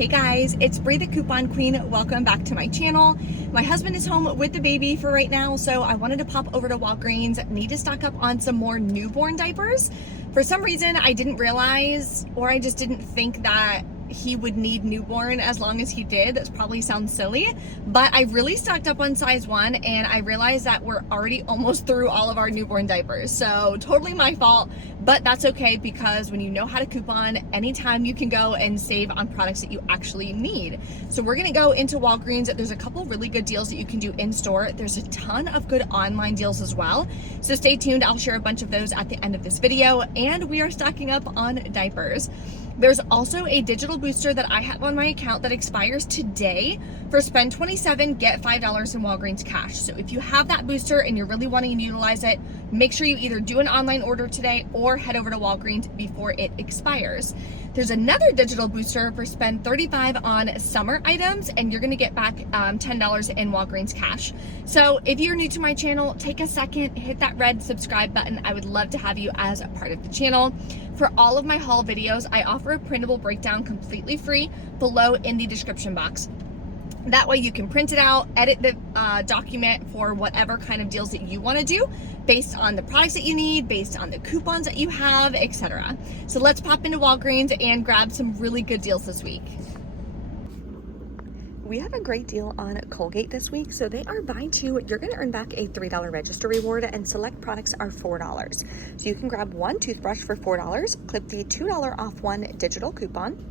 Hey guys, it's Bree the Coupon Queen. Welcome back to my channel. My husband is home with the baby for right now, so I wanted to pop over to Walgreens. Need to stock up on some more newborn diapers. For some reason, I didn't realize, or I just didn't think that he would need newborn as long as he did. That probably sounds silly, but I really stocked up on size 1 and I realized that we're already almost through all of our newborn diapers. So totally my fault, but that's okay because when you know how to coupon, anytime you can go and save on products that you actually need. So we're gonna go into Walgreens. There's a couple really good deals that you can do in store. There's a ton of good online deals as well. So stay tuned. I'll share a bunch of those at the end of this video, and we are stocking up on diapers. There's also a digital booster that I have on my account that expires today. For spend $27, get $5 in Walgreens Cash. So if you have that booster and you're really wanting to utilize it, make sure you either do an online order today or head over to Walgreens before it expires. There's another digital booster for spend $35 on summer items, and you're gonna get back $10 in Walgreens Cash. So if you're new to my channel, take a second, hit that red subscribe button. I would love to have you as a part of the channel. For all of my haul videos, I offer a printable breakdown completely free below in the description box. That way you can print it out, edit the document for whatever kind of deals that you want to do based on the products that you need, based on the coupons that you have, etc. So let's pop into Walgreens and grab some really good deals this week. We have a great deal on Colgate this week. So they are buy two, you're gonna earn back a $3 register reward, and select products are $4. So you can grab one toothbrush for $4, clip the $2 off one digital coupon,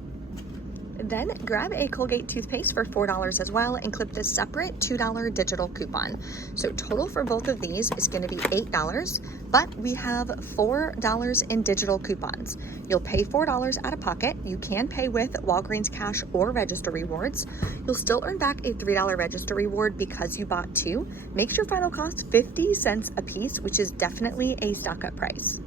then grab a Colgate toothpaste for $4 as well and clip this separate $2 digital coupon. So total for both of these is going to be $8, but we have $4 in digital coupons. You'll pay $4 out of pocket. You can pay with Walgreens Cash or Register Rewards. You'll still earn back a $3 Register Reward because you bought two. Makes your final cost 50 cents a piece, which is definitely a stock up price.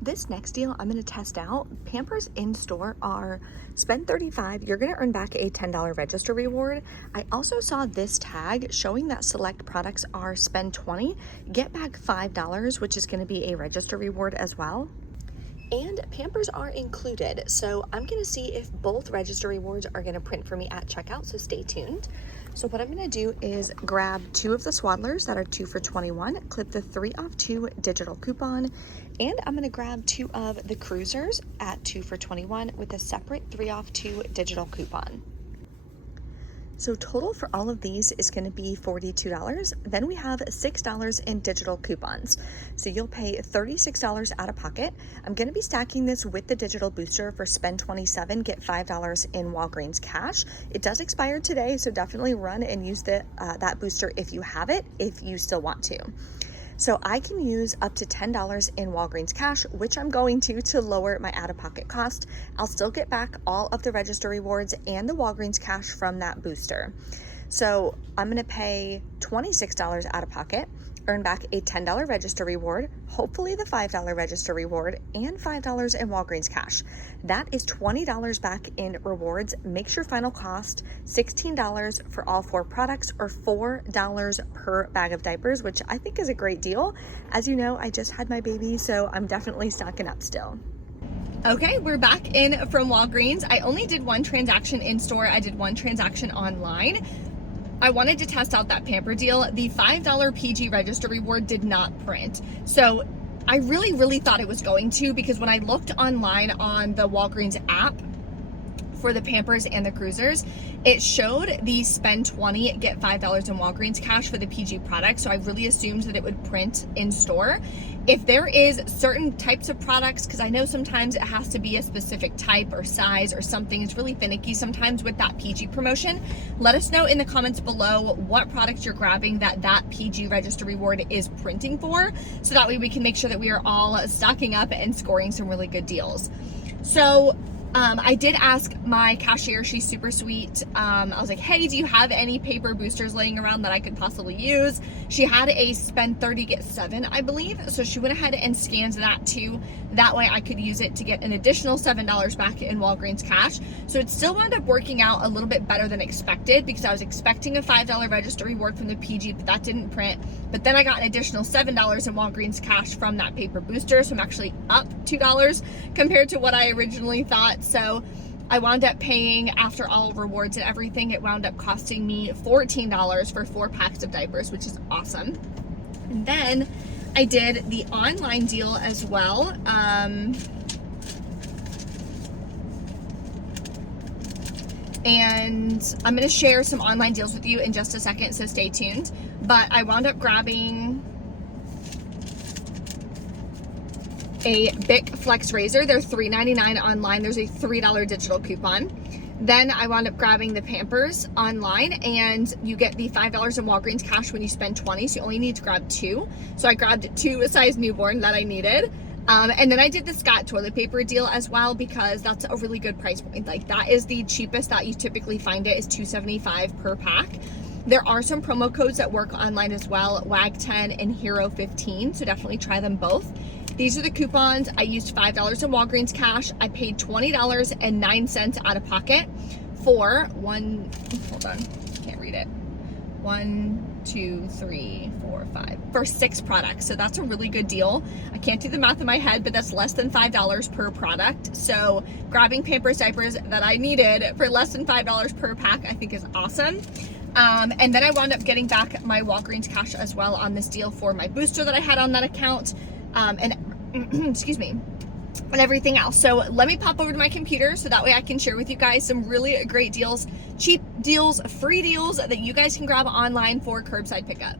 This next deal I'm going to test out. Pampers in store are spend $35, you're going to earn back a $10 register reward. I also saw this tag showing that select products are spend $20, get back $5, which is going to be a register reward as well. And Pampers are included, so I'm going to see if both register rewards are going to print for me at checkout, so stay tuned. So what I'm going to do is grab two of the Swaddlers that are 2 for $21, clip the 3 off 2 digital coupon, and I'm going to grab two of the Cruisers at 2 for $21 with a separate 3 off 2 digital coupon. So total for all of these is going to be $42. Then we have $6 in digital coupons. So you'll pay $36 out of pocket. I'm going to be stacking this with the digital booster for spend $27, get $5 in Walgreens Cash. It does expire today, so definitely run and use that booster if you have it, if you still want to. So I can use up to $10 in Walgreens Cash, which I'm going to lower my out-of-pocket cost. I'll still get back all of the register rewards and the Walgreens Cash from that booster. So I'm gonna pay $26 out of pocket, earn back a $10 register reward, hopefully the $5 register reward, and $5 in Walgreens Cash. That is $20 back in rewards. Makes your final cost $16 for all 4 products, or $4 per bag of diapers, which I think is a great deal. As you know, I just had my baby, so I'm definitely stocking up still. Okay, we're back in from Walgreens. I only did one transaction in store. I did one transaction online. I wanted to test out that Pamper deal. The $5 PG register reward did not print. So I really thought it was going to, because when I looked online on the Walgreens app for the Pampers and the Cruisers, it showed the spend $20, get $5 in Walgreens Cash for the PG product. So I really assumed that it would print in store. If there is certain types of products, because I know sometimes it has to be a specific type or size or something, it's really finicky sometimes with that PG promotion. Let us know in the comments below what products you're grabbing that PG register reward is printing for, so that way we can make sure that we are all stocking up and scoring some really good deals. So I did ask my cashier, she's super sweet. I was like, hey, do you have any paper boosters laying around that I could possibly use? She had a spend 30, get 7, I believe. So she went ahead and scanned that too. That way I could use it to get an additional $7 back in Walgreens Cash. So it still wound up working out a little bit better than expected, because I was expecting a $5 register reward from the PG, but that didn't print. But then I got an additional $7 in Walgreens Cash from that paper booster. So I'm actually up $2 compared to what I originally thought. So I wound up paying, after all rewards and everything, it wound up costing me $14 for 4 packs of diapers, which is awesome. And then I did the online deal as well. And I'm going to share some online deals with you in just a second, so stay tuned. But I wound up grabbing a Bic Flex razor. They're $3.99 online. There's a $3 digital coupon. Then I wound up grabbing the Pampers online, and you get the $5 in Walgreens Cash when you spend $20, so you only need to grab 2. So I grabbed 2 a size newborn that I needed. And then I did the Scott toilet paper deal as well, because that's a really good price point. Like, that is the cheapest that you typically find it, is $2.75 per pack. There are some promo codes that work online as well, WAG10 and Hero15, so definitely try them both. These are the coupons. I used $5 in Walgreens Cash. I paid $20.09 out of pocket for for 6 products. So that's a really good deal. I can't do the math in my head, but that's less than $5 per product. So grabbing Pampers diapers that I needed for less than $5 per pack, I think is awesome. And then I wound up getting back my Walgreens Cash as well on this deal for my booster that I had on that account. And excuse me, and everything else. So let me pop over to my computer so that way I can share with you guys some really great deals, cheap deals, free deals that you guys can grab online for curbside pickup.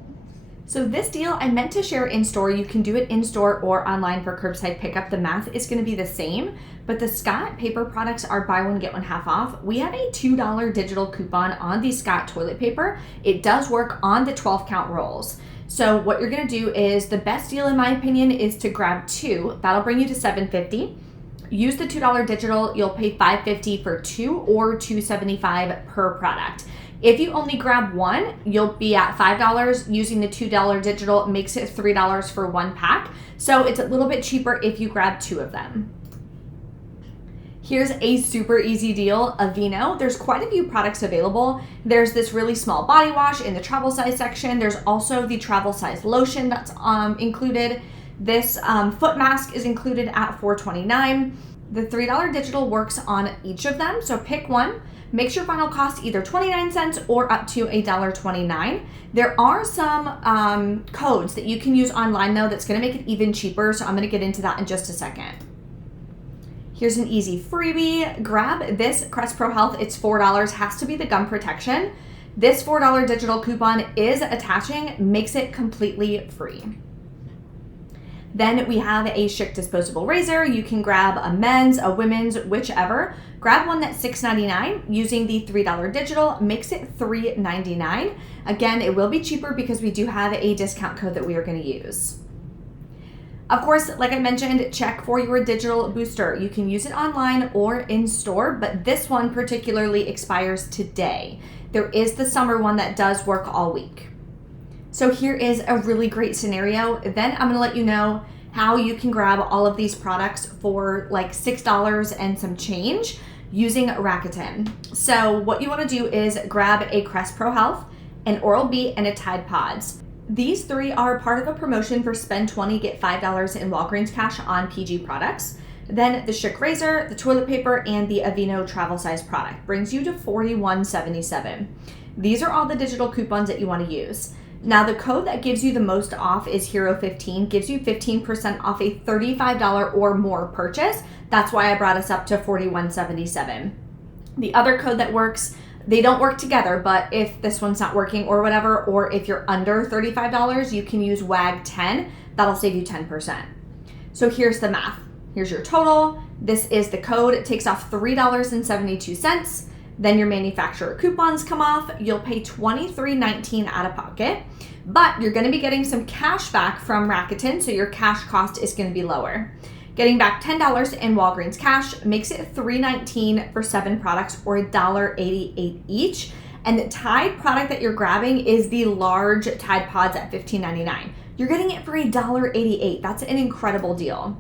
So this deal I meant to share in store. You can do it in store or online for curbside pickup. The math is going to be the same, but the Scott paper products are buy one, get one half off. We have a $2 digital coupon on the Scott toilet paper. It does work on the 12 count rolls. So what you're gonna do is, the best deal in my opinion is to grab 2. That'll bring you to $7.50. Use the $2 digital, you'll pay $5.50 for 2 or $2.75 per product. If you only grab 1, you'll be at $5. Using the $2 digital makes it $3 for 1 pack. So it's a little bit cheaper if you grab 2 of them. Here's a super easy deal, Aveeno. There's quite a few products available. There's this really small body wash in the travel size section. There's also the travel size lotion that's included. This foot mask is included at $4.29. The $3 digital works on each of them, so pick one. Makes your final cost either 29 cents or up to $1.29. There are some codes that you can use online though that's gonna make it even cheaper, so I'm gonna get into that in just a second. Here's an easy freebie. Grab this Crest Pro Health. It's $4, has to be the gum protection. This $4 digital coupon is attaching, makes it completely free. Then we have a Schick disposable razor. You can grab a men's, a women's, whichever. Grab one that's $6.99 using the $3 digital, makes it $3.99. Again, it will be cheaper because we do have a discount code that we are gonna use. Of course, like I mentioned, check for your digital booster. You can use it online or in store, but this one particularly expires today. There is the summer one that does work all week. So here is a really great scenario. Then I'm gonna let you know how you can grab all of these products for like $6 and some change using Rakuten. So what you wanna do is grab a Crest Pro Health, an Oral-B, and a Tide Pods. These 3 are part of a promotion for spend 20, get $5 in Walgreens Cash on PG products. Then the Schick razor, the toilet paper, and the Aveeno travel size product brings you to $41.77. These are all the digital coupons that you want to use. Now the code that gives you the most off is Hero15, gives you 15% off a $35 or more purchase. That's why I brought us up to $41.77. The other code that works, they don't work together, but if this one's not working or whatever, or if you're under $35, you can use WAG10. That'll save you 10%. So here's the math. Here's your total. This is the code. It takes off $3.72. Then your manufacturer coupons come off. You'll pay $23.19 out of pocket, but you're gonna be getting some cash back from Rakuten, so your cash cost is gonna be lower. Getting back $10 in Walgreens Cash makes it $3.19 for 7 products, or $1.88 each. And the Tide product that you're grabbing is the large Tide Pods at $15.99. You're getting it for $1.88. That's an incredible deal.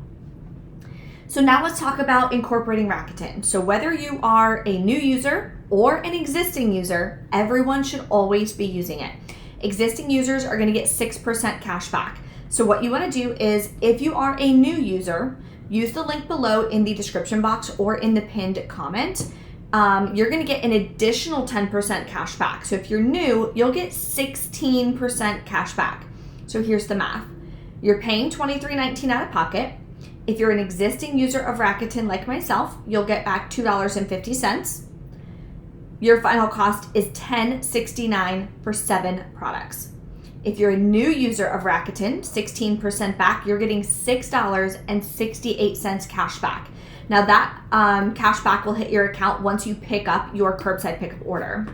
So now let's talk about incorporating Rakuten. So whether you are a new user or an existing user, everyone should always be using it. Existing users are gonna get 6% cash back. So what you wanna do is, if you are a new user, use the link below in the description box or in the pinned comment. you're going to get an additional 10% cash back. So if you're new, you'll get 16% cash back. So here's the math. You're paying $23.19 out of pocket. If you're an existing user of Rakuten like myself, you'll get back $2.50. Your final cost is $10.69 for 7 products. If you're a new user of Rakuten, 16% back, you're getting $6.68 cash back. Now that cash back will hit your account once you pick up your curbside pickup order.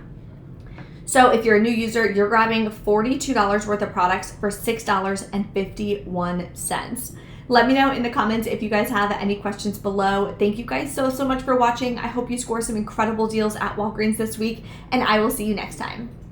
So if you're a new user, you're grabbing $42 worth of products for $6.51. Let me know in the comments if you guys have any questions below. Thank you guys so much for watching. I hope you score some incredible deals at Walgreens this week, and I will see you next time.